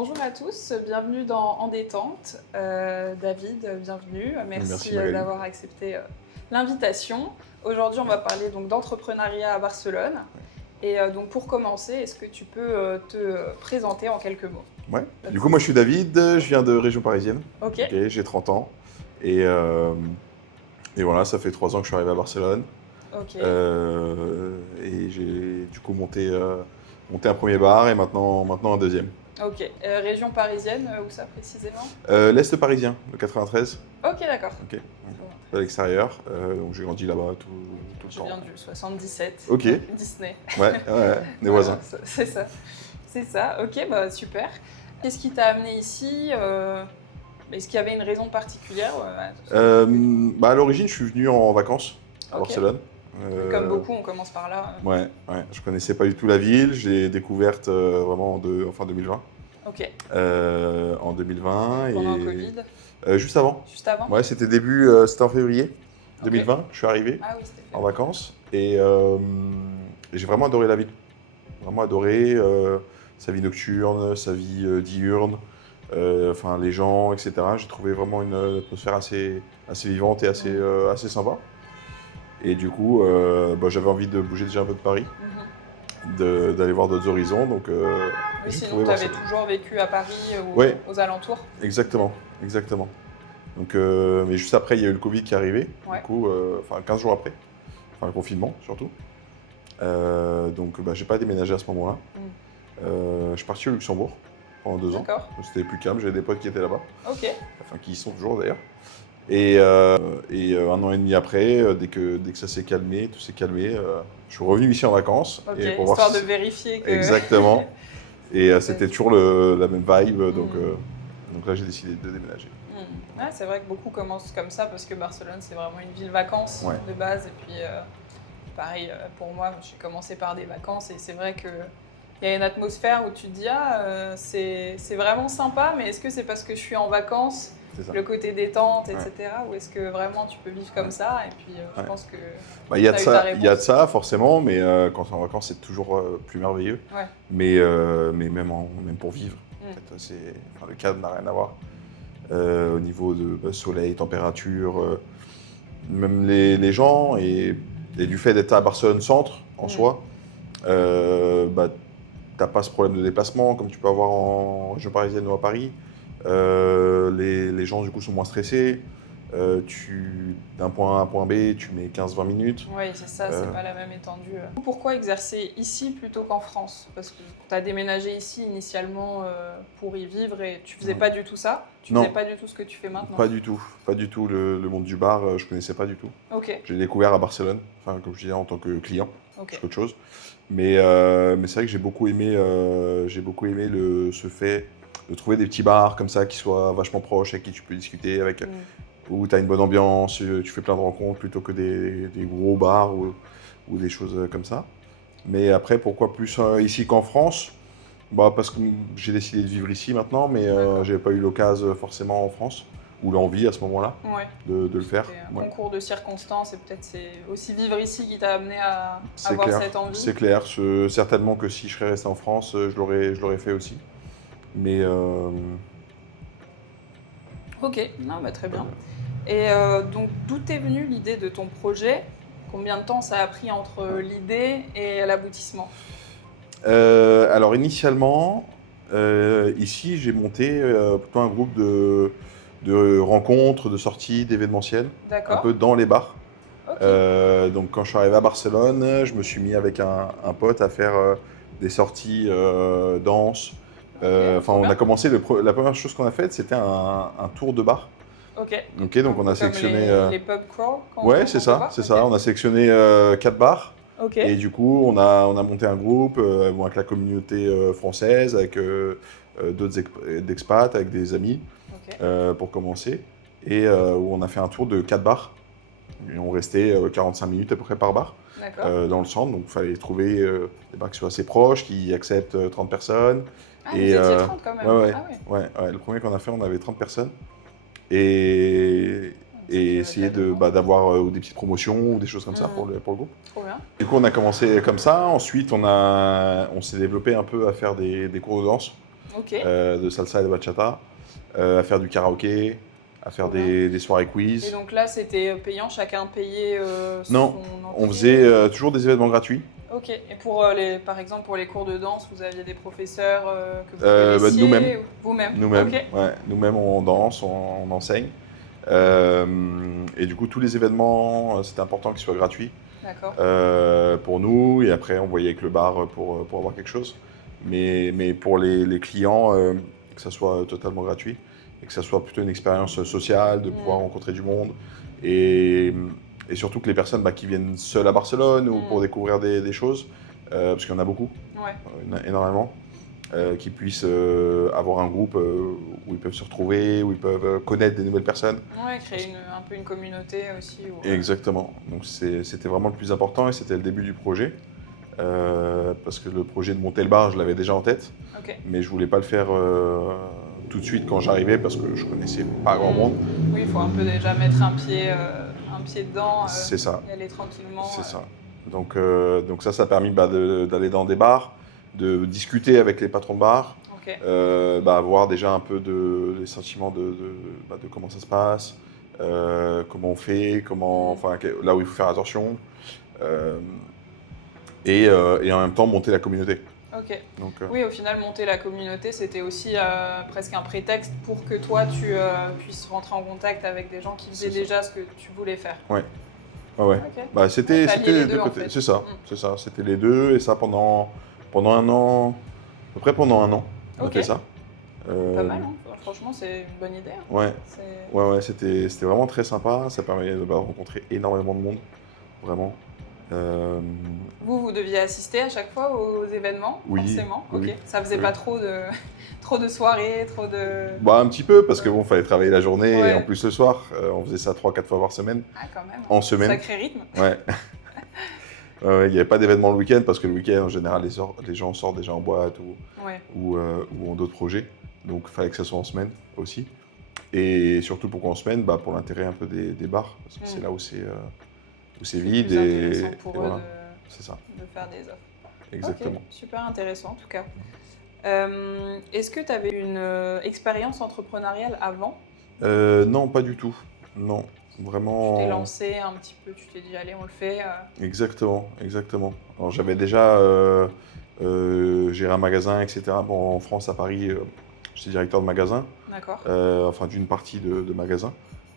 Bonjour à tous, bienvenue dans En détente. David, bienvenue. Merci Magali. d'avoir accepté l'invitation. Aujourd'hui, on va parler donc d'entrepreneuriat à Barcelone. Et donc pour commencer, est-ce que tu peux te présenter en quelques mots? Ouais. Du coup, moi, je suis David, je viens de région parisienne. Ok, Ok, j'ai 30 ans. Et, euh, et voilà, ça fait 3 ans que je suis arrivé à Barcelone. ok, Et j'ai du coup monté un premier bar et maintenant un deuxième. ok. Région parisienne, où ça précisément? L'Est parisien, le 93. Ok, d'accord. Ok. Bon, À l'extérieur. Donc j'ai grandi là-bas tout le je temps. viens du 77, Ok. Disney. Ouais, des Voilà, voisins. c'est ça. C'est ça, ok, bah super. Qu'est-ce qui t'a amené ici? Est-ce qu'il y avait une raison particulière? À l'origine, je suis venu en vacances à Ok. Barcelone. Comme beaucoup, on commence par là. Ouais. Je connaissais pas du tout la ville. J'ai découverte vraiment fin 2020. Ok. En 2020 Pendant le et Covid, juste avant. juste avant? Ouais, c'était en février Ok. 2020 que je suis arrivé Ah oui, c'était en fait. vacances et j'ai vraiment adoré la ville. Vraiment adoré sa vie nocturne, sa vie diurne, les gens, etc. J'ai trouvé vraiment une atmosphère assez vivante et assez sympa. Et du coup, j'avais envie de bouger déjà un peu de Paris, d'aller voir d'autres horizons. Donc, Oui, j'ai sinon trouvé tu avais Barcelone. toujours vécu à Paris ou Ouais, aux alentours? exactement. Donc, mais juste après, il y a eu le Covid qui est arrivé. Du Ouais. coup, 15 jours après, le confinement surtout. Donc, j'ai pas déménagé à ce moment-là. Mm. Je suis parti au Luxembourg pendant 2 ans. D'accord. C'était plus calme, j'avais des potes qui étaient là-bas, Ok. enfin qui y sont toujours d'ailleurs. Et un an et demi après, dès que ça s'est calmé, tout s'est calmé, je suis revenu ici en vacances Ok. et pour voir Histoire de si vérifier que. exactement. Et Ouais. c'était toujours la même vibe, Mm. donc là j'ai décidé de déménager. Ouais, c'est vrai que beaucoup commencent comme ça parce que Barcelone, c'est vraiment une ville vacances Ouais. de base. Et puis, pareil, pour moi, j'ai commencé par des vacances et c'est vrai que il y a une atmosphère où tu te dis, c'est vraiment sympa, mais est-ce que c'est parce que je suis en vacances, C'est ça. le côté détente, Ouais. etc. Ou est-ce que vraiment tu peux vivre comme ça? Et puis, je Ouais. pense que Il y a de tu as eu ta ça, il y a de réponse. ça forcément, mais quand on est en vacances, c'est toujours plus merveilleux. Ouais. Mais même pour vivre, en Mm. fait, le cadre n'a rien à voir. Au niveau de soleil, température, même les gens et du fait d'être à Barcelone centre en Mm. soi, t'as pas ce problème de déplacement comme tu peux avoir en région parisienne ou à Paris. Les gens du coup sont moins stressés. D'un point A à un point B, tu mets 15-20 minutes. Oui, c'est ça, Euh, c'est pas la même étendue. Pourquoi exercer ici plutôt qu'en France? Parce que tu as déménagé ici initialement pour y vivre et tu faisais Non. pas du tout ça. Tu faisais Non, pas du tout ce que tu fais maintenant. pas du tout le monde du bar, je connaissais pas du tout. Ok, J'ai découvert à Barcelone, comme je disais, en tant que client, ok. plus qu'autre chose. Mais c'est vrai que j'ai beaucoup aimé ce fait de trouver des petits bars comme ça qui soient vachement proches, avec qui tu peux discuter, Mm. où tu as une bonne ambiance, tu fais plein de rencontres plutôt que des gros bars ou des choses comme ça. Mais après, pourquoi plus ici qu'en France? Parce que j'ai décidé de vivre ici maintenant, mais D'accord. j'avais pas eu l'occasion forcément en France, ou l'envie à ce moment-là, Ouais. de le faire. C'était un Ouais. concours de circonstances et peut-être c'est aussi vivre ici qui t'a amené à C'est avoir clair, cette envie. c'est clair. Certainement que si je serais resté en France, je l'aurais fait aussi. Mais Ok, non, bah, très bien. Et donc, d'où t'es venue l'idée de ton projet? Combien de temps ça a pris entre l'idée et l'aboutissement? alors initialement, ici j'ai monté plutôt un groupe de rencontres, de sorties, d'événementiels, un D'accord. peu dans les bars. Ok. Donc quand je suis arrivé à Barcelone, je me suis mis avec un pote à faire des sorties danse. Ok, trop On a bien. commencé, la première chose qu'on a faite, c'était un tour de bar. Ok. Ok, Un donc on peu a comme sélectionné. les pub crawl Ouais, quand on peut voir. c'est Ok. ça. On a sélectionné 4 bars. Ok. Et du coup, on a monté un groupe avec la communauté française, avec d'autres d'expats, avec des amis, Ok. pour commencer. Et où on a fait un tour de 4 bars. Et on restait 45 minutes à peu près par bar D'accord. dans le centre. Donc il fallait trouver des bars qui soient assez proches, qui acceptent 30 personnes. Ah, vous Et étiez 30 quand ouais, même. ouais, Ah ouais. ouais. Le premier qu'on a fait, on avait 30 personnes. Et, C'est et déjà de essayer la demande. d'avoir ou des petites promotions ou des choses comme ça Hmm. pour le groupe. Trop bien. Du coup, on a commencé comme ça. Ensuite, on s'est développé un peu à faire des cours de danse. Ok. de salsa et de bachata, à faire du karaoké, à faire Trop bien. des soirées Et quiz. donc là, c'était payant, chacun payait Non, son on entrée. faisait toujours des événements gratuits. Ok. Et pour par exemple, pour les cours de danse, vous aviez des professeurs que vous connaissiez Nous-mêmes, Vous-même. nous-mêmes, Ok. ouais, nous-mêmes on danse, on enseigne. Et du coup, tous les événements, c'était important qu'ils soient gratuits D'accord. pour nous. Et après, on voyait avec le bar pour avoir quelque chose. Mais pour les clients, que ça soit totalement gratuit et que ça soit plutôt une expérience sociale, de pouvoir rencontrer du monde. Et, et surtout que les personnes qui viennent seules à Barcelone ou pour découvrir des choses, parce qu'il y en a beaucoup, Ouais. il y en a énormément, qui puissent avoir un groupe où ils peuvent se retrouver, où ils peuvent connaître des nouvelles personnes. Ouais, créer un peu une communauté aussi. Exactement. Donc c'était vraiment le plus important et c'était le début du projet. Parce que le projet de monter le bar, je l'avais déjà en tête, Ok. mais je voulais pas le faire tout de suite quand j'arrivais parce que je connaissais pas grand monde. Oui, il faut un peu déjà mettre un pied dedans, C'est ça. y aller tranquillement. C'est ça. Donc ça a permis d'aller dans des bars, de discuter avec les patrons de bars, Ok. avoir déjà un peu les sentiments de comment ça se passe, comment on fait, là où il faut faire attention, et en même temps monter la communauté. Ok. Donc, Oui, au final, monter la communauté, c'était aussi presque un prétexte pour que toi, tu puisses rentrer en contact avec des gens qui faisaient déjà ce que tu voulais faire. Ouais. Ouais. Ok. C'était T'as lié les deux, deux en côtés. fait. C'est ça. C'était les deux, et ça pendant un an, à peu près pendant un an, on a Ok. fait ça. Pas mal, hein. Franchement, c'est une bonne idée. Hein. Ouais. C'est- Ouais, c'était vraiment très sympa. Ça permet de rencontrer énormément de monde, vraiment. Vous deviez assister à chaque fois aux événements, Oui, forcément. Ok. oui, Ça faisait oui. pas trop de trop de soirées, trop de. Un petit peu, parce que fallait travailler la journée et en Ouais. plus le soir. On faisait ça 3-4 fois par semaine. Ah, quand même. En semaine. Sacré rythme. Ouais. Il n'y avait pas d'événement le week-end parce que le week-end, en général, les gens sortent déjà en boîte Ouais. ou ont d'autres projets. Donc, il fallait que ça soit en semaine aussi. Et surtout pourquoi en semaine, pour l'intérêt un peu des bars, parce que c'est là où c'est vide. Plus intéressant pour eux voilà, c'est ça. de faire des offres. Exactement. Ok, super intéressant en tout cas. Est-ce que tu avais une expérience entrepreneuriale avant? Non, pas du tout. Non, vraiment. Tu t'es lancé un petit peu, tu t'es dit allez on le fait. Exactement. Alors j'avais déjà géré un magasin, etc. Bon, en France, à Paris, j'étais directeur de magasin, D'accord. enfin d'une partie de magasin.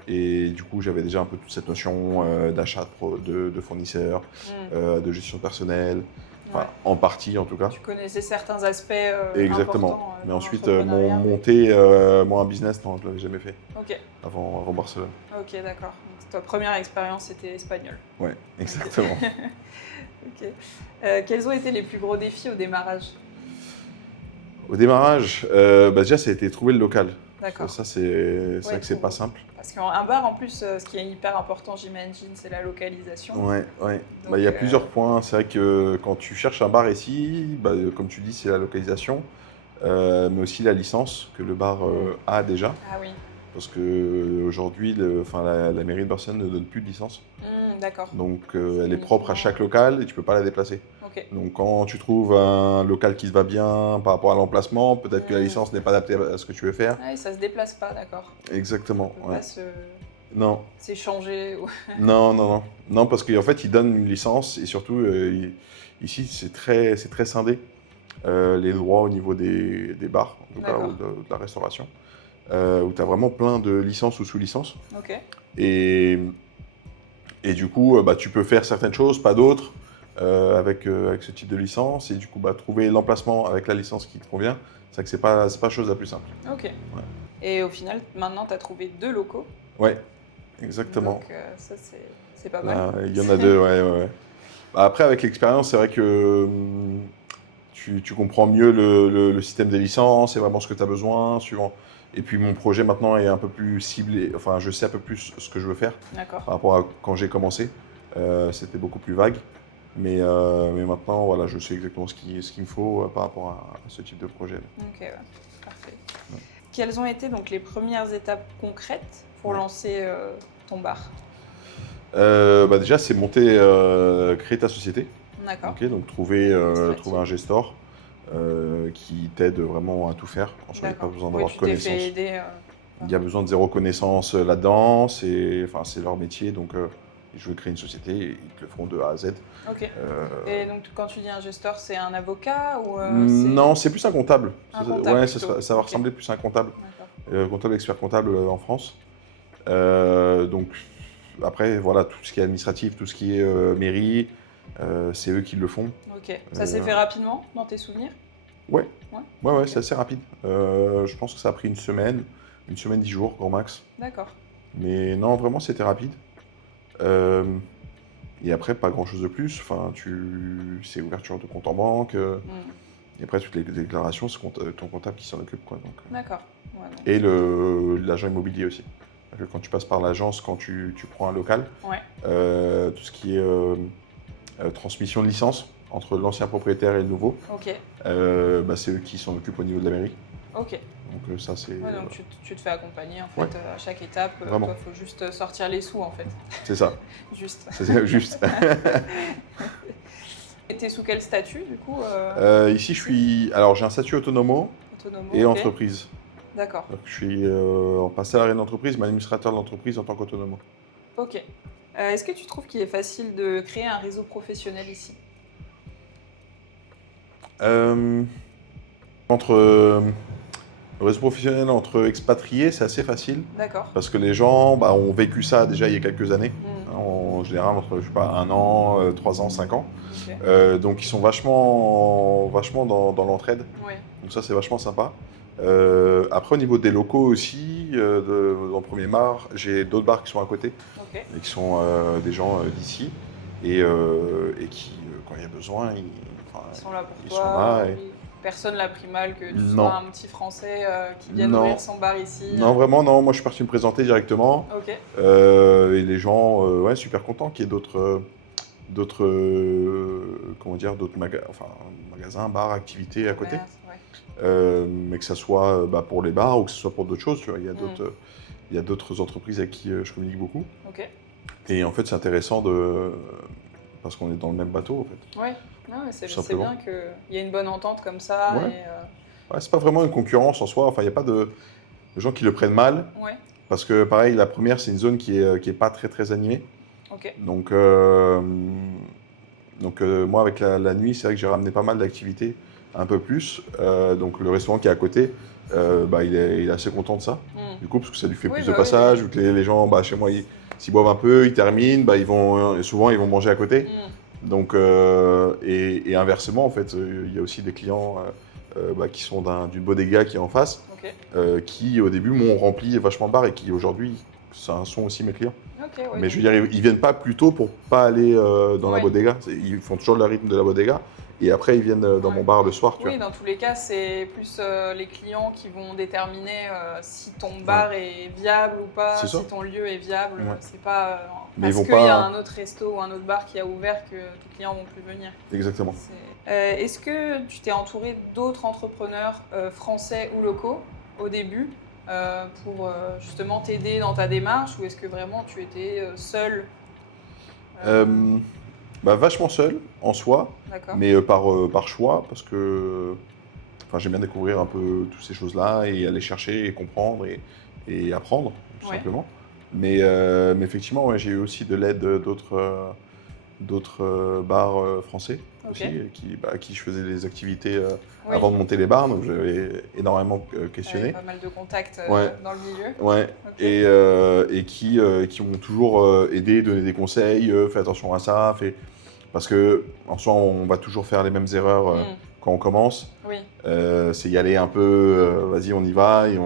Et du coup, j'avais déjà un peu toute cette notion d'achat de fournisseurs, de gestion personnelle, Ouais. en partie en tout cas. Tu connaissais certains aspects Exactement. importants. Mais dans ensuite, l'entrepreneuriat, mais- monter moi un business, non, je l'avais jamais fait Ok, avant Barcelone. ok, d'accord. Donc, ta première expérience c'était espagnol. Ouais, exactement. Ok. Quels ont été les plus gros défis au démarrage? Au démarrage, déjà, ça a été trouver le local. D'accord. Ça, c'est vrai que c'est pas simple. Parce qu'un bar, en plus, ce qui est hyper important, j'imagine, c'est la localisation. Ouais. Donc, Il y a plusieurs points. C'est vrai que quand tu cherches un bar ici, comme tu dis, c'est la localisation, mais aussi la licence que le bar a déjà. Ah oui. Parce qu'aujourd'hui, la mairie de Barcelone ne donne plus de licence. D'accord. Donc, elle est propre à chaque local et tu peux pas la déplacer. Ok. Donc, quand tu trouves un local qui te va bien par rapport à l'emplacement, peut-être que la licence n'est pas adaptée à ce que tu veux faire. Ah, et ça se déplace pas, d'accord. Exactement. On peut pas Non. s'échanger. Ou... Non, parce qu'en fait, ils donnent une licence et surtout, ici, c'est très scindé, les droits au niveau des bars, en tout cas, ou de la restauration, où tu as vraiment plein de licences ou sous-licences. Ok. Et du coup, tu peux faire certaines choses, pas d'autres, avec ce type de licence. Et du coup, trouver l'emplacement avec la licence qui te convient, c'est vrai que c'est pas la chose la plus simple. Ok. Et au final, maintenant, tu as trouvé 2 locaux. Ouais, exactement. Donc, ça, c'est pas mal. Il y en a 2, ouais. Après, avec l'expérience, c'est vrai que tu comprends mieux le système des licences et vraiment ce que tu as besoin, suivant. Et puis mon projet maintenant est un peu plus ciblé, enfin je sais un peu plus ce que je veux faire D'accord. par rapport à quand j'ai commencé. C'était beaucoup plus vague, mais maintenant voilà, je sais exactement ce qu'il me faut par rapport à ce type de projet. Ok, ouais. Parfait. Quelles ont été donc les premières étapes concrètes pour lancer ton bar? Déjà, c'est monter, créer ta société. D'accord. Ok, donc trouver un gestor, qui t'aident vraiment à tout faire. Franchement, il n'y a pas D'accord. besoin Oui, d'avoir de tu t'es fait connaissances. aider. Il y a besoin de zéro connaissance là-dedans, c'est leur métier, donc je veux créer une société, et ils te le feront de A à Z. Ok. Euh, Et donc, quand tu dis un gesteur, c'est un avocat ou non, c'est plus un comptable. un comptable Ouais, plutôt. ça va Ok. ressembler plus à un comptable, D'accord. comptable, expert comptable en France. Donc après, voilà, tout ce qui est administratif, tout ce qui est mairie, c'est eux qui le font. Ok. Ça s'est fait rapidement dans tes souvenirs? Ouais, Ouais. ouais, Ok. c'est assez rapide. Je pense que ça a pris une semaine, 10 jours, grand max. D'accord. Mais non, vraiment, c'était rapide. Euh, et après, pas grand-chose de plus. Enfin, c'est ouverture de compte en banque. Hmm. Et après, toutes les déclarations, c'est ton comptable qui s'en occupe, quoi. Donc, D'accord. Ouais, donc, et l'agent immobilier aussi. Parce que quand tu passes par l'agence, quand tu prends un local, ouais. tout ce qui est transmission de licence entre l'ancien propriétaire et le nouveau, Ok. c'est eux qui s'en occupent au niveau de la mairie. Ok. Donc ça, c'est... Ouais, donc tu te fais accompagner en fait Ouais. À chaque étape. Vraiment. Toi, faut juste sortir les sous en fait. C'est ça. Juste. C'est juste. Et t'es sous quel statut du coup Ici, alors j'ai un statut autonomo Autonome. et Ok. entreprise. D'accord. Donc, je suis pas salarié d'entreprise, mais administrateur de l'entreprise en tant qu'autonome. Ok. Est-ce que tu trouves qu'il est facile de créer un réseau professionnel ici? Entre le réseau professionnel, entre expatriés, c'est assez facile D'accord. parce que les gens ont vécu ça déjà il y a quelques années. Hmm. En général, entre je sais pas, 1 an, 3 ans, 5 ans. Ok. Donc ils sont vachement dans l'entraide. Ouais. Donc ça, c'est vachement sympa. Après, au niveau des locaux aussi, dans le premier bar, j'ai d'autres bars qui sont à côté Ok. et qui sont des gens d'ici et qui, quand il y a besoin, Ils sont là pour ils toi. sont là. Oui. Personne l'a pris mal que tu Non. sois un petit Français qui vienne Non. ouvrir son bar ici. Non, vraiment, non. Moi, je suis parti me présenter directement. Ok. Et les gens, ouais, super contents qu'il y ait d'autres magasins, bars, activités à côté. Commerce, ouais. Mais que ça soit pour les bars ou que ce soit pour d'autres choses. Tu vois. Hmm. Il y a d'autres entreprises avec qui je communique beaucoup. Ok. Et en fait, c'est intéressant parce qu'on est dans le même bateau, en fait. Ouais. Non, mais c'est Tout simplement. bien qu'il y ait une bonne entente comme ça. Ouais. Et, Ouais, c'est pas vraiment une concurrence en soi. Enfin, il n'y a pas de gens qui le prennent mal. ouais. Parce que, pareil, la première, c'est une zone qui est pas très, très animée. Ok. Donc, moi, avec la nuit, c'est vrai que j'ai ramené pas mal d'activités, un peu plus. Donc, le restaurant qui est à côté, il est assez content de ça. Hmm. Du coup, parce que ça lui fait Oui, plus bah de oui, passages, oui. vu que les gens, chez moi, s'ils boivent un peu, ils terminent, souvent, ils vont manger à côté. Hmm. Donc, et inversement, en fait, il y a aussi des clients qui sont d'une bodega qui est en face, Ok. qui, au début, m'ont rempli vachement de bar et qui, aujourd'hui, sont aussi mes clients. Ok, ouais. Mais je veux dire, ils viennent pas plus tôt pour pas aller dans la Ouais. bodega. Ils font toujours le rythme de la bodega. Et après, ils viennent dans Ouais. mon bar le soir, tu Oui, dans tous les cas, c'est plus les clients qui vont déterminer si ton bar est viable ou pas, C'est ça. si ton lieu est viable. Ouais. C'est pas Mais ils parce vont qu'il y a pas- un autre resto ou un autre bar qui a ouvert que tes clients vont plus venir. vois. Exactement. Est-ce que tu t'es entouré d'autres entrepreneurs français ou locaux au début pour justement t'aider dans ta démarche ou est-ce que vraiment tu étais seul Vachement seul, en soi, D'accord. mais par choix, parce que j'aime bien découvrir un peu toutes ces choses-là et aller chercher et comprendre et apprendre, tout Ouais. simplement. Mais effectivement, ouais, j'ai eu aussi de l'aide d'autres bars français Ok. aussi, à qui je faisais les activités Oui. avant de monter les bars, donc j'avais énormément Avec questionné. pas mal de contacts Ouais. dans le milieu. Ouais, Ok. et qui m'ont toujours aidé, donné des conseils, fais attention à ça, parce que en soi on va toujours faire les mêmes erreurs Hmm. quand on commence. Oui. C'est y aller un peu, vas-y on y va, et Pas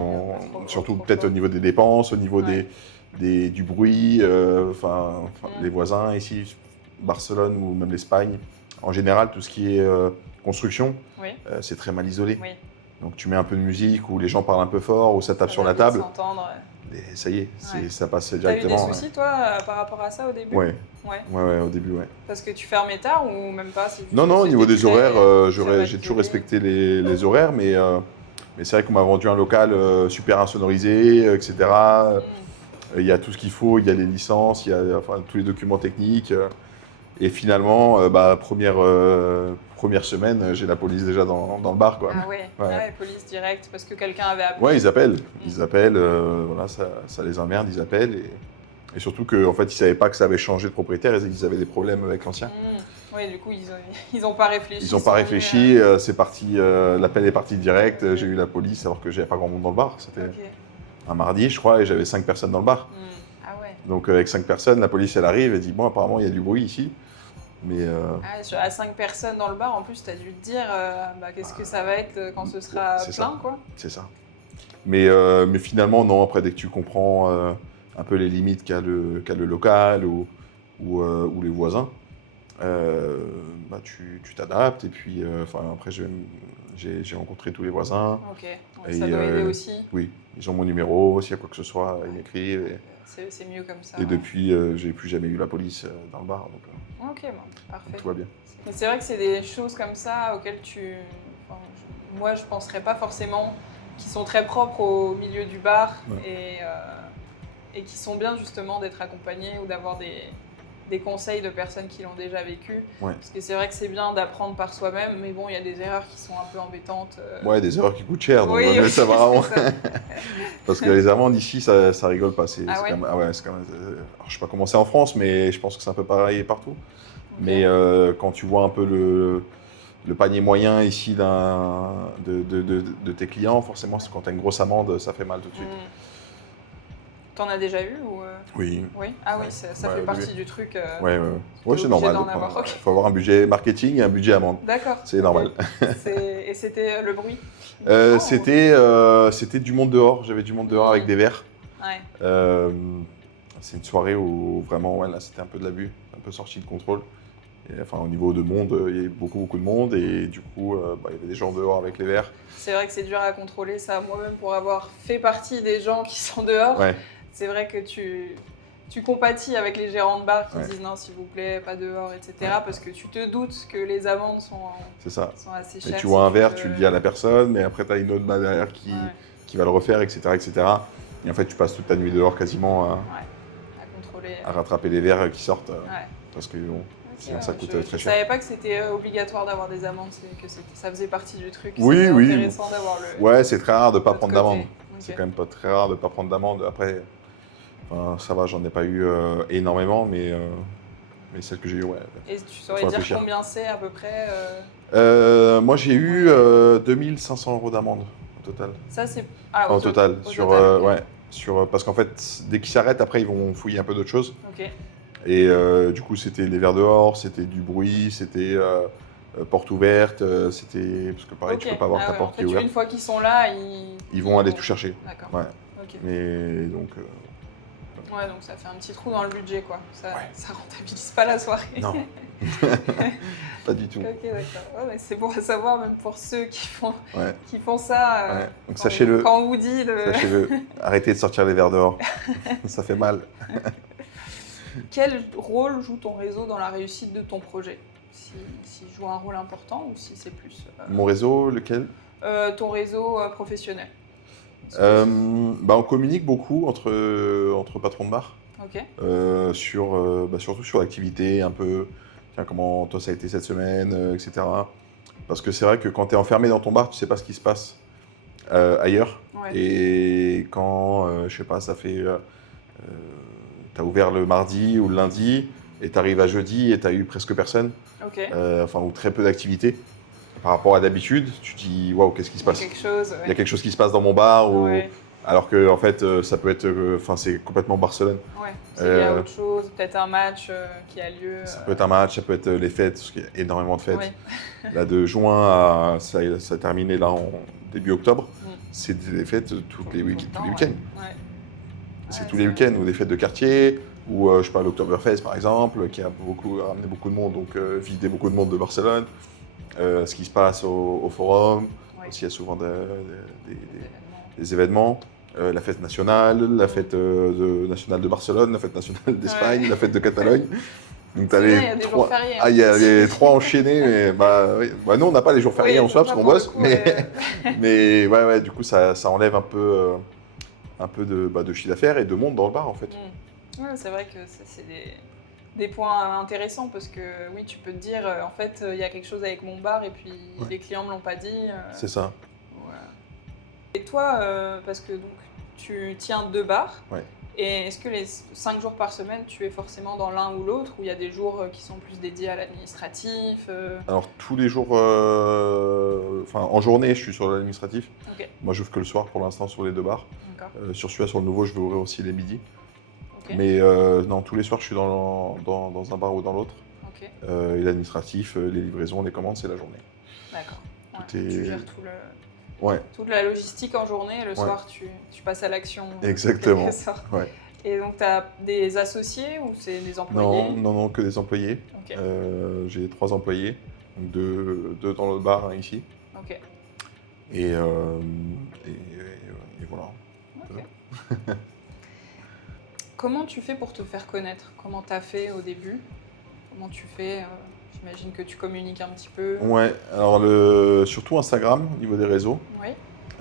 trop surtout trop peut-être fort. au niveau des dépenses, au niveau Ouais. du bruit, Mm. les voisins ici, Barcelone ou même l'Espagne, en général tout ce qui est construction, Oui. c'est très mal isolé. Oui. Donc tu mets un peu de musique, ou les gens parlent un peu fort, ou ça tape Ça sur va la vite table. s'entendre. Et ça y est, Ouais. ça passe T'as eu directement. des soucis toi par rapport à ça au début? Ouais, Ouais. ouais, au début, ouais. Parce que tu fermais tard ou même pas? C'est juste Non, que non, au niveau c'était des horaires, très mal j'ai toujours isolé. respecté les horaires, mais c'est vrai qu'on m'a vendu un local super insonorisé, etc. Mm. Il y a tout ce qu'il faut, il y a les licences, il y a tous les documents techniques. Et finalement, premier première semaine, j'ai la police déjà dans le bar, quoi. Ah ouais, Ouais. ah ouais, police directe, parce que quelqu'un avait appelé. Ouais, ils appellent. Ils appellent, voilà, ça les emmerde, ils appellent. Et surtout qu'en fait, ils ne savaient pas que ça avait changé de propriétaire, ils avaient des problèmes avec l'ancien. Oui, du coup, ils ont pas réfléchi. Ils n'ont pas réfléchi, c'est parti, l'appel est parti direct, j'ai eu la police alors que j'avais pas grand monde dans le bar. C'était Ok. un mardi, je crois, et j'avais 5 personnes dans le bar. Ah ouais. Donc avec 5 personnes, la police, elle arrive et dit, bon, apparemment, il y a du bruit ici. Mais Ah, à 5 personnes dans le bar, en plus, tu as dû te dire bah, qu'est-ce que ça va être quand ce sera c'est plein, ça. quoi. C'est ça. Mais finalement, non, après, dès que tu comprends un peu les limites qu'a le local ou les voisins, bah, tu t'adaptes. Et puis, après, j'ai rencontré tous les voisins. Ok, ouais, Et, ça doit aider aussi. Oui, ils ont mon numéro, s'il y a quoi que ce soit, ils m'écrivent. C'est mieux comme ça. Et depuis, j'ai plus jamais eu la police dans le bar, donc Ok, bon, parfait. tout va bien. Mais c'est vrai que c'est des choses comme ça auxquelles moi, je penserais pas forcément, qui sont très propres au milieu du bar et qui sont bien justement d'être accompagnés ou d'avoir des conseils de personnes qui l'ont déjà vécu. Ouais. Parce que c'est vrai que c'est bien d'apprendre par soi-même, mais bon, il y a des erreurs qui sont un peu embêtantes. Ouais, des erreurs qui coûtent cher, donc Oui, ça va vraiment. c'est ça. Parce que les amendes ici, ça rigole pas. C'est Ah ouais quand même, ah ouais, c'est quand même, alors, je sais pas comment c'est en France, mais je pense que c'est un peu pareil partout. Ok. Mais quand tu vois un peu le panier moyen ici de tes clients, forcément, quand tu as une grosse amende, ça fait mal tout de suite. T'en as déjà eu ou Oui. Oui. Ah oui, Ouais. ça Ouais, fait oui, partie oui. du truc. Ouais, c'est obligé normal. d'en Il avoir, ok. faut avoir un budget marketing et un budget amende. D'accord. C'est ok. normal. Et c'était le bruit C'était du monde dehors. J'avais du monde dehors avec des verres. Ouais. C'est une soirée où vraiment, ouais, là, c'était un peu de l'abus, un peu sorti de contrôle. Et, enfin, au niveau de monde, il y avait beaucoup de monde et du coup, il y avait des gens dehors avec les verres. C'est vrai que c'est dur à contrôler ça. Moi-même, pour avoir fait partie des gens qui sont dehors, Ouais, c'est vrai que tu compatis avec les gérants de bar qui Ouais. disent non, s'il vous plaît, pas dehors, etc. Ouais. Parce que tu te doutes que les amendes c'est ça. sont assez Et chères. tu vois un verre, peux- tu le dis à la personne, mais après, tu as une autre main derrière qui va le refaire, etc., etc. Et en fait, tu passes toute ta nuit dehors quasiment à contrôler. à rattraper les verres qui sortent. Ouais. Parce que bon, Ok, sinon, ça coûte je très cher. savais pas que c'était obligatoire d'avoir des amendes, ça faisait partie du truc. Oui, C'était oui. intéressant d'avoir le. Ouais, c'est très rare de ne pas l'autre prendre côté. d'amende. Ok. C'est quand même pas très rare de ne pas prendre d'amende. Après, ça va, j'en ai pas eu énormément, mais celle que j'ai eu, ouais. Et tu saurais Faut dire réfléchir. combien c'est à peu près Moi, j'ai eu 2500 € d'amende au total. Ça, c'est. Ah, Enfin, au total. au Sur, total, ok. ouais, parce qu'en fait, dès qu'ils s'arrêtent, après, ils vont fouiller un peu d'autres choses. Ok. Et du coup, c'était les verres dehors, c'était du bruit, c'était porte ouverte, c'était. Parce que pareil, tu Ok. peux pas avoir Ah ta ouais, porte en qui est fait, ouverte. une fois qu'ils sont là, Ils vont aller tout chercher. D'accord. Ouais. Ok. Mais donc. Ouais, donc ça fait un petit trou dans le budget, quoi. Ça, Ouais. ça rentabilise pas la soirée. Non. Pas du tout. Ok, d'accord. Ouais, mais c'est bon à savoir, même pour ceux qui font Ouais. ça. Ouais. Donc quand- sachez-le. Quand on vous dit de. Sachez-le. Arrêtez de sortir les verres dehors. Ça fait mal. Quel rôle joue ton réseau dans la réussite de ton projet? S'il joue un rôle important ou si c'est plus Mon réseau, lequel ton réseau professionnel? On communique beaucoup entre patrons de bar. Ok. Surtout sur l'activité, un peu, tiens, comment toi ça a été cette semaine, etc. Parce que c'est vrai que quand tu es enfermé dans ton bar, tu sais pas ce qui se passe ailleurs. Ouais. Et quand, je sais pas, ça fait. Tu as ouvert le mardi ou le lundi, et tu arrives à jeudi et tu as eu presque personne, Ok. ou très peu d'activité. Par rapport à d'habitude, tu te dis waouh, qu'est-ce qui se passe? Quelque chose. Il y a quelque chose qui se passe dans mon bar, Ouais. alors que en fait, ça peut être. C'est complètement Barcelone. Ouais. Il y a autre chose, peut-être un match qui a lieu. Ça peut être un match, ça peut être les fêtes, parce qu'il y a énormément de fêtes. Ouais. Là, de juin à. Ça a terminé là en début octobre. C'est des fêtes tous les week-ends. Ouais. C'est Ouais, tous les week-ends, ou des fêtes de quartier, ou je parle l'Oktoberfest par exemple, qui a ramené beaucoup de monde, donc vidé beaucoup de monde de Barcelone. Ce qui se passe au Forum, Ouais. aussi il y a souvent des événements. La fête nationale, la fête nationale de Barcelone, la fête nationale d'Espagne, Ouais. la fête de Catalogne. Donc t'as C'est bien, il y les a des jours trois. fériés. Ah, il y a les trois enchaînés, mais oui. Nous on n'a pas les jours fériés en soi parce qu'on bosse, mais ouais, du coup ça enlève un peu de chiffre d'affaires et de monde dans le bar en fait. Ouais, c'est vrai que c'est des points intéressants parce que oui, tu peux te dire, en fait, il y a quelque chose avec mon bar et puis les clients me l'ont pas dit. C'est ça. Voilà. Et toi, parce que donc, tu tiens 2 bars, Ouais. et est-ce que les 5 jours par semaine, tu es forcément dans l'un ou l'autre, ou il y a des jours qui sont plus dédiés à l'administratif Alors tous les jours, en journée, je suis sur l'administratif. Ok, Moi, j'ouvre que le soir pour l'instant sur les 2 bars. d'accord. Sur celui-là, sur le nouveau, je vais ouvrir aussi les midis. Ok, Mais non, tous les soirs, je suis dans un bar ou dans l'autre. ok, Et l'administratif, les livraisons, les commandes, c'est la journée. d'accord. Ouais, Tout est- Tu gères Ouais, toute la logistique en journée, et le Ouais. soir, tu passes à l'action. En exactement. quelque sorte. Ouais. Et donc, tu as des associés ou c'est des employés? Non, que des employés. Ok, J'ai 3 employés, donc deux dans le bar, un ici. ok. Et, et voilà. Ok. Comment tu fais pour te faire connaître? Comment tu as fait au début? Comment tu fais J'imagine que tu communiques un petit peu. Ouais, alors surtout Instagram au niveau des réseaux. Oui.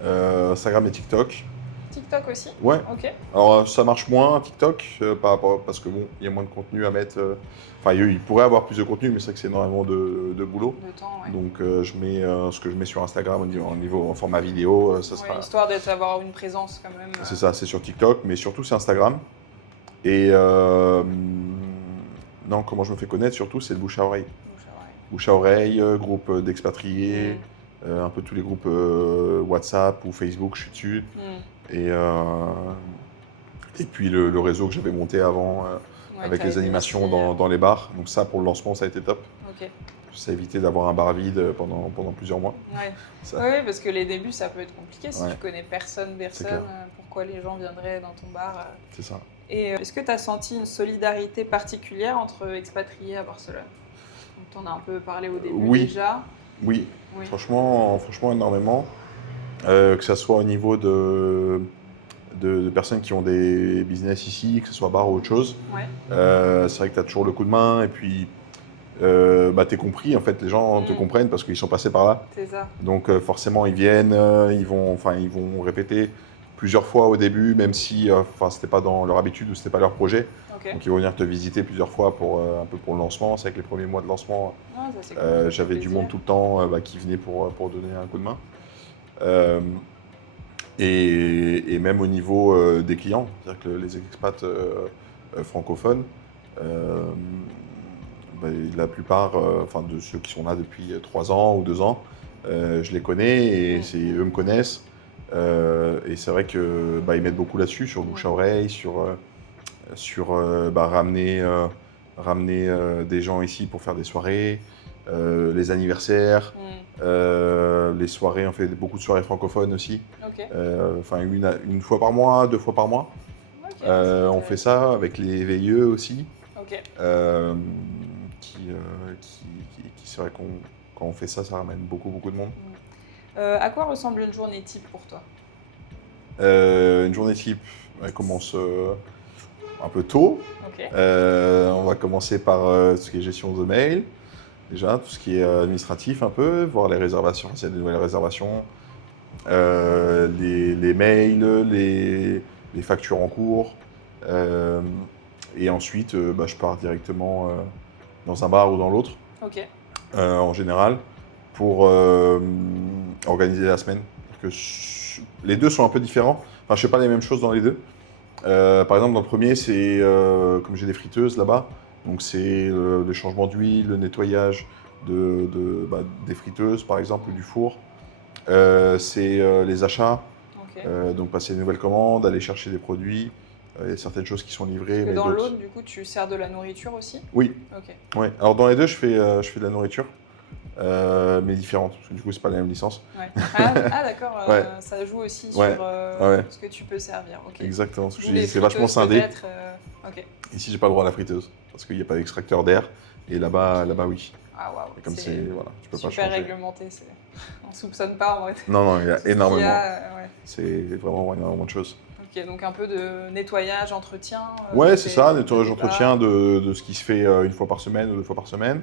Instagram et TikTok. TikTok aussi? Ouais, Ok. alors ça marche moins TikTok parce que bon, il y a moins de contenu à mettre. Enfin, il pourrait avoir plus de contenu, mais c'est vrai que c'est énormément de boulot. De temps, ouais. Donc je mets ce que je mets sur Instagram en format vidéo, ça Ouais, sera. histoire d'avoir une présence quand même. C'est ça, c'est sur TikTok, mais surtout c'est Instagram. Et non, comment je me fais connaître surtout, c'est le bouche à oreille. Bouche à oreille, groupe d'expatriés, un peu tous les groupes WhatsApp ou Facebook, je suis dessus. Et puis le réseau que j'avais monté avant Ouais, avec t'as les aidé animations aussi, dans les bars. Donc ça, pour le lancement, ça a été top. Ok. Ça a évité d'avoir un bar vide pendant plusieurs mois. Ouais. Ça- Ouais, parce que les débuts, ça peut être compliqué si Ouais. tu connais personne. clair. Pourquoi les gens viendraient dans ton bar C'est ça. Et est-ce que tu as senti une solidarité particulière entre expatriés à Barcelone? On t'en a un peu parlé au début Oui. déjà. Oui, Oui. franchement énormément. Que ce soit au niveau de personnes qui ont des business ici, que ce soit bar ou autre chose. Ouais. C'est vrai que tu as toujours le coup de main et puis t'es compris, en fait, les gens te comprennent parce qu'ils sont passés par là. C'est ça. Donc forcément, ils viennent, ils vont répéter plusieurs fois au début, même si c'était pas dans leur habitude ou c'était pas leur projet. Ok. Donc ils vont venir te visiter plusieurs fois pour un peu pour le lancement. C'est vrai que les premiers mois de lancement, Ah, ça, c'est cool, ça fait j'avais du plaisir. monde tout le temps qui venait pour donner un coup de main. Et même au niveau des clients, c'est-à-dire que les expats francophones, la plupart de ceux qui sont là depuis 3 ans ou 2 ans, je les connais et eux me connaissent. Et c'est vrai que ils mettent beaucoup là-dessus, sur le bouche à oreille, sur ramener des gens ici pour faire des soirées, les anniversaires, les soirées, on fait beaucoup de soirées francophones aussi. Ok. Une fois par mois, 2 fois par mois. Ok, On fait ça avec les VIE aussi. Ok. C'est vrai quand on fait ça, ça ramène beaucoup de monde. À quoi ressemble une journée type pour toi? Une journée type, elle commence un peu tôt. Ok. On va commencer par tout ce qui est gestion de mail, déjà, tout ce qui est administratif un peu, voir les réservations, s'il y a des nouvelles réservations, les mails, les factures en cours. Et ensuite, je pars directement dans un bar ou dans l'autre, Ok. en général, pour organiser la semaine. Les deux sont un peu différents. Enfin, je fais pas les mêmes choses dans les deux. Par exemple, dans le premier, c'est comme j'ai des friteuses là-bas, donc c'est le changement d'huile, le nettoyage des friteuses, par exemple, ou du four. C'est les achats, Ok. donc passer une nouvelle commande, aller chercher des produits. Il y a certaines choses qui sont livrées, Et mais dans d'autres. l'autre, du coup, tu sers de la nourriture aussi? Oui, Ok. ouais. Alors dans les deux, je fais de la nourriture, mais différente, parce que du coup, c'est pas la même licence. Ouais. Ah, d'accord, Ouais. ça joue aussi Ouais. sur Ouais. ce que tu peux servir. Ok. Exactement, parce que D'où je dis, les c'est vachement friteuses, scindé. peut-être, Ok. Ici, j'ai pas le droit à la friteuse, parce qu'il n'y a pas d'extracteur d'air, et là-bas, oui. Ah, waouh. Et comme voilà, tu peux pas super changer. réglementé. On soupçonne pas en vrai. Non, il y a Tout ce qu'il y énormément. ouais. C'est vraiment énormément de choses. Ok, donc un peu de nettoyage, entretien. Ouais, c'est ça, des nettoyage, bars. entretien de ce qui se fait une fois par semaine ou 2 fois par semaine.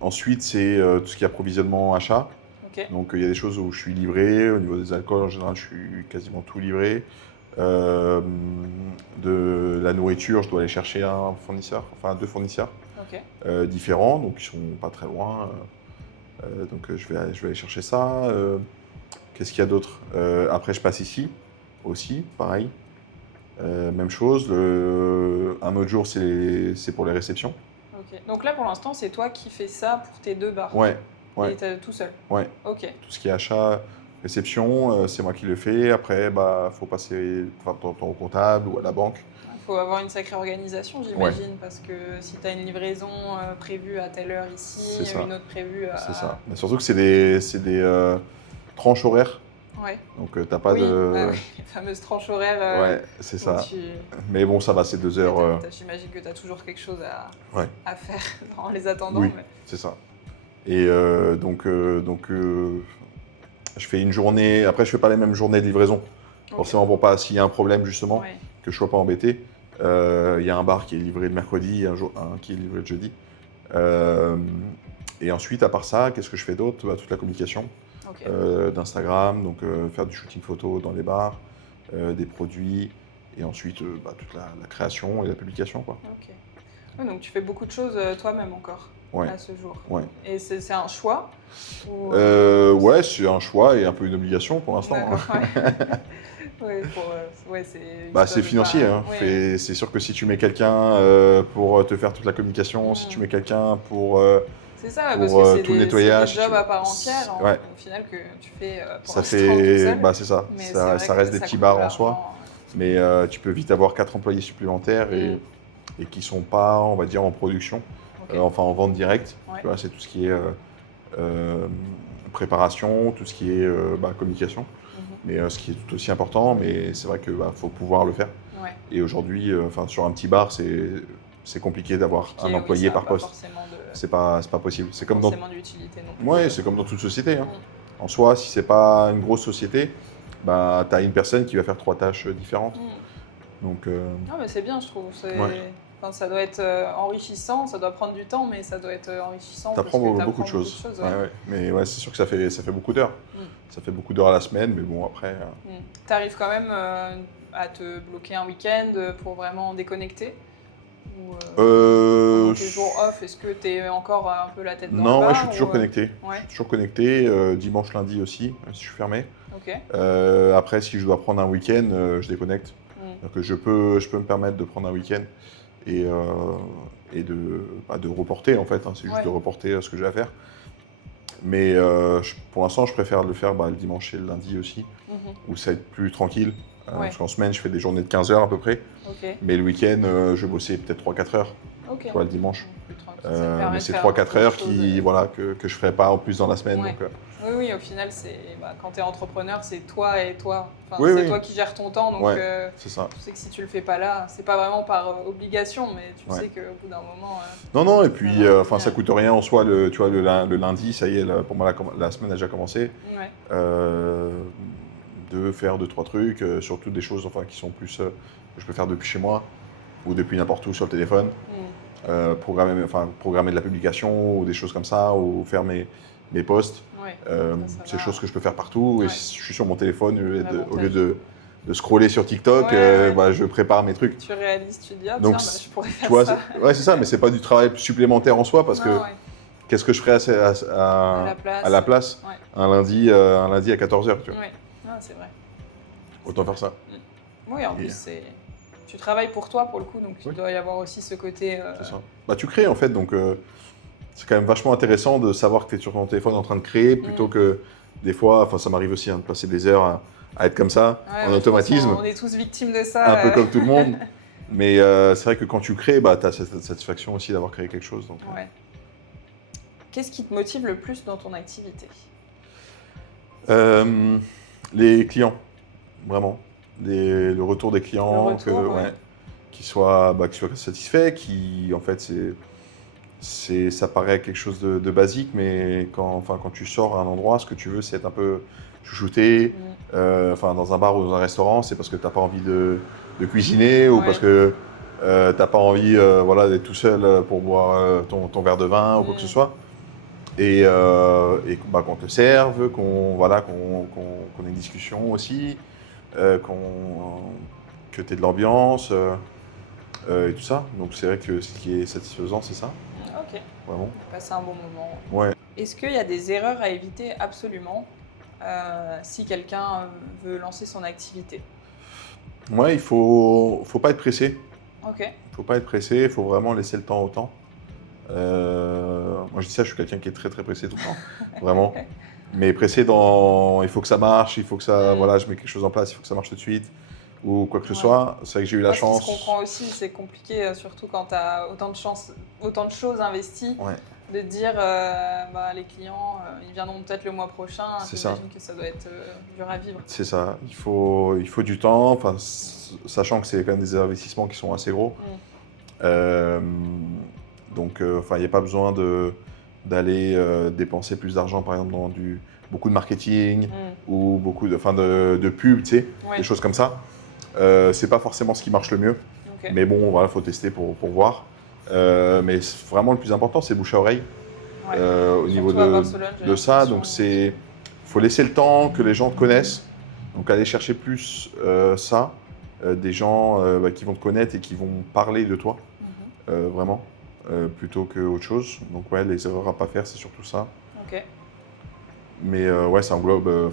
Ensuite, c'est tout ce qui est approvisionnement achat. Ok. Donc, il y a des choses où je suis livré. Au niveau des alcools, en général, je suis quasiment tout livré. De la nourriture, je dois aller chercher un fournisseur, enfin 2 fournisseurs Ok. différents, donc ils sont pas très loin. Donc je vais aller chercher ça. Qu'est-ce qu'il y a d'autre? Après, je passe ici aussi, pareil. Même chose. Un autre jour, c'est pour les réceptions. Ok. Donc là, pour l'instant, c'est toi qui fais ça pour tes 2 bars. Ouais, Et ouais, t'es tout seul. ouais. Ok. Tout ce qui est achat, réception, c'est moi qui le fais. Après, bah, faut passer au comptable ou à la banque. Il faut avoir une sacrée organisation, j'imagine, parce que si tu as une livraison prévue à telle heure ici, C'est ça. une autre prévue à... C'est ça. Mais surtout que c'est des tranches horaires. Ouais. Donc, t'as pas Oui, de. les fameuses tranches horaires. Ouais, c'est où ça. tu- Mais bon, ça va, c'est 2 heures. J'imagine que tu as toujours quelque chose Ouais. à faire en les attendant. Oui, mais- c'est ça. Et je fais une journée. Après, je fais pas les mêmes journées de livraison. Ok. Forcément, pour pas, s'il y a un problème, justement, Ouais. que je sois pas embêté. Il y a un bar qui est livré le mercredi, un qui est livré le jeudi. Et ensuite, à part ça, qu'est-ce que je fais d'autre? Bah, toute la communication Ok. d'Instagram, donc faire du shooting photo dans les bars, des produits, et ensuite bah, toute la création et la publication, quoi. Ok. Ouais, donc tu fais beaucoup de choses toi-même encore Ouais. à ce jour. Ouais. Et c'est un choix ou, Ouais, c'est un choix et un peu une obligation pour l'instant. D'accord, Hein. ouais. Ouais, c'est Bah, histoire c'est de financier. pas- Hein. ouais. C'est sûr que si tu mets quelqu'un pour te faire toute la communication, si tu mets quelqu'un pour C'est ça, pour, parce que c'est tout le des nettoyage, jobs à part entière, ouais. au final, que tu fais pour Ça l'instant tout fait, seul. bah c'est ça. Mais c'est Ça, vrai ça que reste des ça petits coûte bars de en soi, l'argent. mais tu peux vite avoir 4 employés supplémentaires et qui sont pas, on va dire, en production, Ok. enfin en vente directe. Ouais. Tu vois, c'est tout ce qui est préparation, tout ce qui est communication. Mais ce qui est tout aussi important, mais c'est vrai qu'il faut pouvoir le faire. Ouais. Et aujourd'hui, sur un petit bar, c'est compliqué d'avoir un employé par poste. C'est pas possible. C'est comme dans. Forcément d'utilité non plus. Ouais, c'est comme dans toute société. Hein. En soi, si c'est pas une grosse société, bah, tu as une personne qui va faire 3 tâches différentes. Donc, Non, mais c'est bien, je trouve. Ouais. Enfin, ça doit être enrichissant, ça doit prendre du temps, mais ça doit être enrichissant. t'apprends parce que beaucoup de choses. ouais. Ouais, ouais. Mais ouais, c'est sûr que ça fait beaucoup d'heures. Ça fait beaucoup d'heures à la semaine, mais bon, après. T'arrives quand même à te bloquer un week-end pour vraiment déconnecter ou, pendant tes jours off, est-ce que t'es encore un peu la tête dans le Non, bar ouais, je suis toujours connecté. Ouais. Je suis toujours connecté, dimanche, lundi aussi, même si je suis fermé. Ok. Après, si je dois prendre un week-end, je déconnecte. Donc, je peux me permettre de prendre un week-end et de reporter, en fait. Hein, c'est juste de reporter ce que j'ai à faire. Mais pour l'instant, je préfère le faire le dimanche et le lundi aussi, où ça va être plus tranquille. Parce qu'en semaine, je fais des journées de 15 heures à peu près. Ok. Mais le week-end, je bossais peut-être 3-4 heures. Ok. Tu vois, le dimanche. Plus tranquille, ça te permet Mais de c'est faire 3-4 heures autre chose, que je ne ferai pas en plus dans la semaine. Ouais. Donc, Oui, au final, quand tu es entrepreneur, c'est toi et toi. Enfin, Oui, c'est oui. toi qui gères ton temps, donc c'est ça. tu sais que si tu le fais pas là, c'est pas vraiment par obligation, mais tu Ouais. sais qu'au bout d'un moment. Non, et puis va ça revenir. coûte rien en soi. Tu vois, le lundi, ça y est, pour moi, la semaine a déjà commencé. Ouais. De faire 2-3 trucs, surtout des choses qui sont plus que je peux faire depuis chez moi ou depuis n'importe où sur le téléphone. Programmer de la publication ou des choses comme ça, ou faire mes posts. Ouais. C'est des choses que je peux faire partout. Ouais. Et si je suis sur mon téléphone, au L'avantage. lieu de scroller sur TikTok, Ouais. je prépare mes trucs. Tu réalises, tu te dis, Donc, je pourrais faire Tu vois, ça. c'est ça, mais c'est pas du travail supplémentaire en soi, parce que Non, ouais. qu'est-ce que je ferais à la place Ouais. un lundi à 14h, tu vois. Ouais. Non, c'est vrai. Autant faire ça. Oui, en plus, tu travailles pour toi, pour le coup, donc il doit y avoir aussi ce côté... C'est ça. Tu crées, en fait, donc c'est quand même vachement intéressant de savoir que tu es sur ton téléphone en train de créer, plutôt que des fois, ça m'arrive aussi de passer des heures à être comme ça, en automatisme. On est tous victimes de ça. Un peu comme tout le monde. Mais c'est vrai que quand tu crées, tu as cette satisfaction aussi d'avoir créé quelque chose. Donc, Ouais. Qu'est-ce qui te motive le plus dans ton activité? Les clients, vraiment. Le retour des clients, qui soient satisfaits, qui, en fait, ça paraît quelque chose de basique, mais quand tu sors à un endroit, ce que tu veux, c'est être un peu chouchouté. Dans un bar ou dans un restaurant, c'est parce que tu n'as pas envie de cuisiner ou parce que tu n'as pas envie d'être tout seul pour boire ton verre de vin ou quoi que ce soit. Et qu'on te serve, qu'on ait une discussion aussi. que tu aies de l'ambiance et tout ça. Donc c'est vrai que ce qui est satisfaisant, c'est ça, Ok, vraiment. passer un bon moment. Ouais. Est-ce qu'il y a des erreurs à éviter absolument si quelqu'un veut lancer son activité? Ouais, faut pas être pressé. Ok, Il faut pas être pressé, il faut vraiment laisser le temps au temps. Moi je dis ça, je suis quelqu'un qui est très très pressé tout le temps, vraiment. Mais pressé dans, il faut que ça marche, il faut que ça, Mm. voilà, je mets quelque chose en place, il faut que ça marche tout de suite, ou quoi que ce Ouais. soit. C'est vrai que j'ai eu la Moi, ce qui se chance. comprend aussi, c'est compliqué, surtout quand tu as autant de choses investies, Ouais, de te dire bah, les clients, ils viendront peut-être le mois prochain. c'est ça. J'imagine que ça doit être dur à vivre. C'est ça. Il faut du temps, enfin, sachant que c'est quand même des investissements qui sont assez gros. Mm. Euh, donc, enfin, il n'y a pas besoin d'aller dépenser plus d'argent, par exemple, dans beaucoup de marketing Mm. ou beaucoup de pub, tu sais, Ouais. des choses comme ça. C'est pas forcément ce qui marche le mieux, Ok. mais bon, voilà, faut tester pour voir. Mais vraiment, le plus important, c'est bouche à oreille Ouais. au niveau Surtout à Barcelone, j'ai de ça. l'impression. Donc, faut laisser le temps que les gens te connaissent. Donc, aller chercher plus ça, des gens qui vont te connaître et qui vont parler de toi. Mhm. Vraiment, plutôt qu'autre chose. Donc ouais, les erreurs à pas faire, c'est surtout ça. Ok. Mais ouais, ça englobe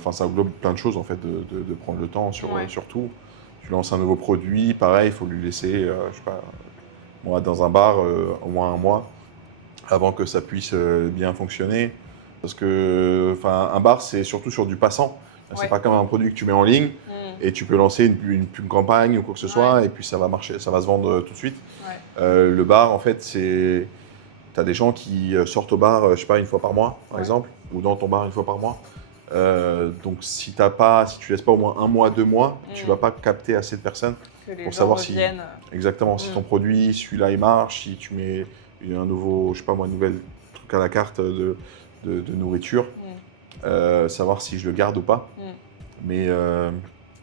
plein de choses en fait, de prendre le temps Ouais. sur tout. Tu lances un nouveau produit, pareil, il faut lui laisser, je sais pas, moi, dans un bar, au moins un mois avant que ça puisse bien fonctionner. Parce que, enfin, un bar, c'est surtout sur du passant. C'est Ouais. pas comme un produit que tu mets en ligne Mm. et tu peux lancer une pub campagne ou quoi que ce soit et puis ça va marcher, ça va se vendre tout de suite. Ouais. Le bar, en fait, c'est. Tu as des gens qui sortent au bar, je sais pas, une fois par mois, par Ouais. exemple, ou dans ton bar une fois par mois. Donc, si tu laisses pas au moins un mois, 2 mois, tu vas pas capter assez de personnes Que les pour gens savoir reviennent. exactement, si ton produit, celui-là, il marche, si tu mets un nouveau, je sais pas moi, un nouvel truc à la carte de nourriture, savoir si je le garde ou pas. Mm. Mais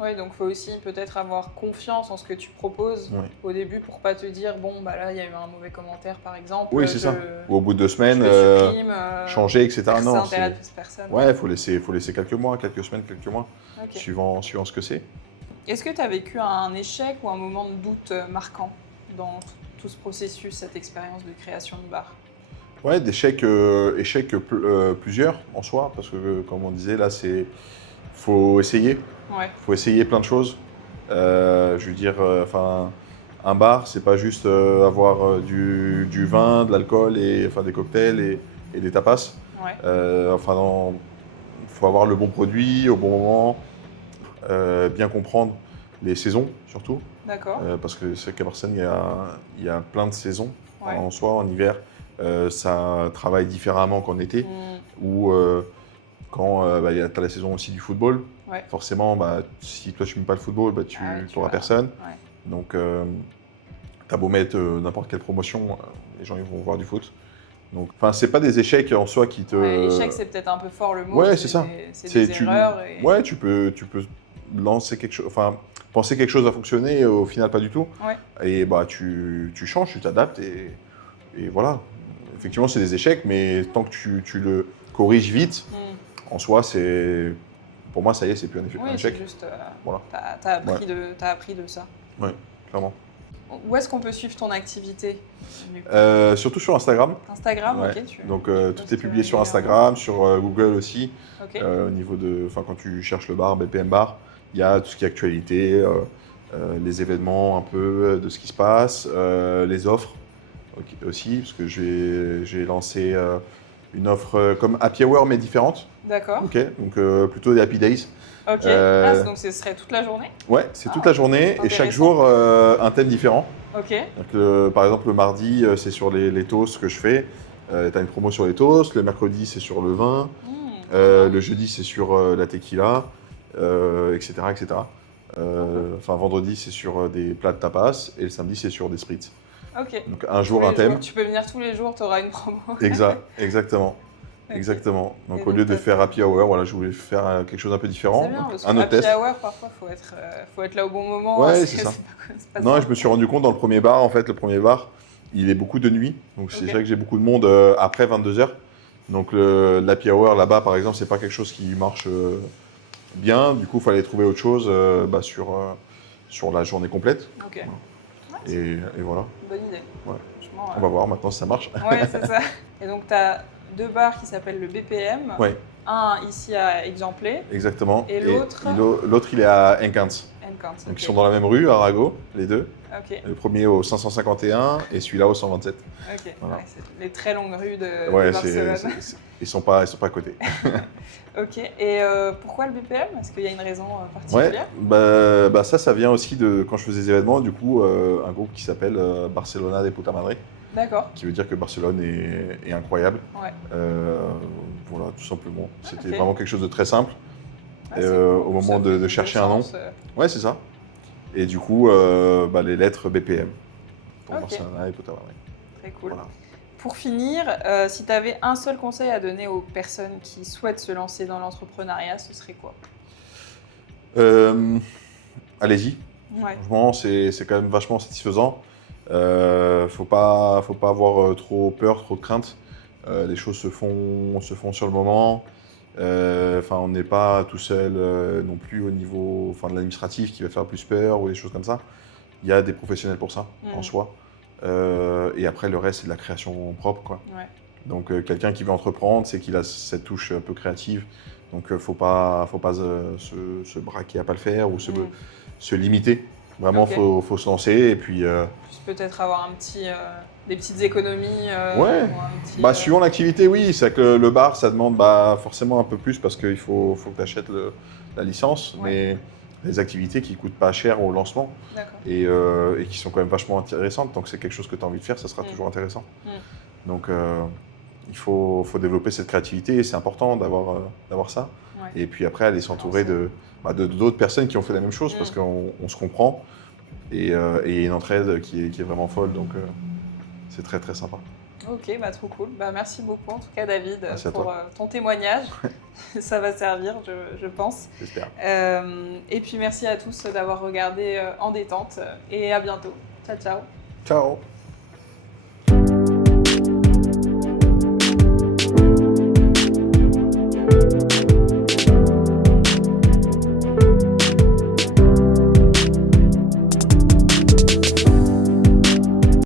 Oui, donc il faut aussi peut-être avoir confiance en ce que tu proposes ouais. au début pour pas te dire bon bah là il y a eu un mauvais commentaire par exemple. Oui, c'est ça. Ou au bout de 2 Je semaines, le supprime. changer, etc. Ça Non, intéresse personne. ouais, il faut laisser quelques mois, quelques semaines, quelques mois, Ok. suivant ce que c'est. Est-ce que tu as vécu un échec ou un moment de doute marquant dans tout ce processus, cette expérience de création de bar? Ouais, d'échecs plusieurs en soi, parce que comme on disait, là, faut essayer. Ouais. Faut essayer plein de choses. Je veux dire, enfin, un bar, c'est pas juste avoir du vin, de l'alcool et enfin des cocktails et des tapas. Ouais. Enfin, faut avoir le bon produit au bon moment, bien comprendre les saisons surtout, D'accord. parce que c'est qu'à Barcelone, il y a plein de saisons Ouais. en soi. En hiver, ça travaille différemment qu'en été, Mm. ou quand tu as la saison aussi du football. Ouais. Forcément, si toi tu n'aimes pas le football, tu n'auras personne. Ouais. Donc, tu as beau mettre n'importe quelle promotion, les gens ils vont voir du foot. Donc, enfin, c'est pas des échecs en soi qui te. Ouais, échec, c'est peut-être un peu fort le mot. Ouais, c'est ça. C'est des erreurs. Ouais, tu peux lancer quelque chose, enfin, penser quelque chose va fonctionner, et au final pas du tout. Ouais. Et tu changes, tu t'adaptes et voilà. Effectivement, c'est des échecs, mais tant que tu le corriges vite, Mm. en soi, pour moi, ça y est, c'est plus un Oui, échec. c'est juste. Voilà. T'as appris de ça. Ouais, clairement. Où est-ce qu'on peut suivre ton activité? Surtout sur Instagram. Instagram, Ouais. ok. Donc tu tout est postes publié sur régulièrement. Instagram, sur Google aussi. Ok. Au niveau quand tu cherches le bar, BPM Bar, il y a tout ce qui est actualité, les événements un peu de ce qui se passe, les offres aussi, parce que j'ai lancé une offre comme Happy Hour mais différente. D'accord. Ok, donc plutôt des Happy Days. Ok. Donc ce serait toute la journée? Ouais, c'est toute la journée et chaque intéressant. jour un thème différent. Ok. Donc, par exemple, le mardi, c'est sur les toasts que je fais. Tu as une promo sur les toasts. Le mercredi, c'est sur le vin. Le jeudi, c'est sur la tequila, etc. etc. Enfin, vendredi, c'est sur des plats de tapas. Et le samedi, c'est sur des spritz. Ok. Donc, un jour, un thème. Tu peux venir tous les jours, tu auras une promo. Exactement. Ok. Exactement. Donc, Et au lieu de t'as faire fait- Happy Hour, voilà, je voulais faire quelque chose un peu différent. C'est bien, Donc, parce un que autre happy test. hour, parfois, faut être là au bon moment. Ouais, c'est ça. pas Non, ça. je me suis rendu compte dans le premier bar, en fait, le premier bar, il est beaucoup de nuit. Donc c'est Ok. vrai que j'ai beaucoup de monde après 22h. Donc l'happy hour là-bas, par exemple, c'est pas quelque chose qui marche bien. Du coup, il fallait trouver autre chose sur la journée complète. Ok. Et voilà. Bonne idée. Ouais. Franchement, On va voir maintenant si ça marche. Ouais, c'est ça. Et donc, tu as 2 bars qui s'appellent le BPM. Ouais, Un ici à Exemplé exactement. et l'autre l'autre, il est à Enkant. Enkant. Donc, Ok. ils sont dans la même rue, à Arago, les deux. Ok. Le premier au 551 et celui-là au 127. Ok. Voilà. Ouais, c'est les très longues rues de Ouais, Barcelone. ils sont pas à côté. Ok. Et pourquoi le BPM? Est-ce qu'il y a une raison Ouais, particulière? ça vient aussi de quand je faisais des événements, du coup, un groupe qui s'appelle Barcelona de Puta Madre, D'accord. qui veut dire que Barcelone est incroyable. Ouais. Voilà, tout simplement. C'était ok. vraiment quelque chose de très simple. Ah, c'est cool. Au moment Ça fait de chercher un nom. sens, Ouais, c'est ça. Et du coup, les lettres BPM pour Ok. Barcelona et Puta Madre. Très cool. Voilà. Pour finir, si tu avais un seul conseil à donner aux personnes qui souhaitent se lancer dans l'entrepreneuriat, ce serait quoi? Allez-y. Ouais. Franchement, c'est quand même vachement satisfaisant. Faut pas avoir trop peur, trop de crainte. Les choses se font sur le moment. On n'est pas tout seul non plus au niveau de l'administratif qui va faire plus peur ou des choses comme ça. Il y a des professionnels pour ça, en soi. Et après, le reste, c'est de la création propre, quoi. Ouais. Donc, quelqu'un qui veut entreprendre, c'est qu'il a cette touche un peu créative. Donc, faut pas se braquer à pas le faire ou se limiter. Vraiment, Ok. faut se lancer et puis... Juste peut-être avoir des petites économies. Ouais. Ou un petit, Suivant l'activité, oui. C'est que le bar, ça demande forcément un peu plus parce qu'il faut que tu achètes la licence. Ouais. Mais les activités qui coûtent pas cher au lancement D'accord. et qui sont quand même vachement intéressantes, tant que c'est quelque chose que tu as envie de faire, ça sera toujours intéressant. Donc, il faut développer cette créativité et c'est important d'avoir ça. Ouais. Et puis après, aller s'entourer de d'autres personnes qui ont fait la même chose parce qu'on se comprend et il y a une entraide qui est vraiment folle. Donc, c'est très très sympa. Ok, trop cool. Merci beaucoup en tout cas David Merci à pour toi. ton témoignage. Ça va servir, je pense. J'espère. Et puis merci à tous d'avoir regardé En Détente et à bientôt. Ciao, ciao. Ciao.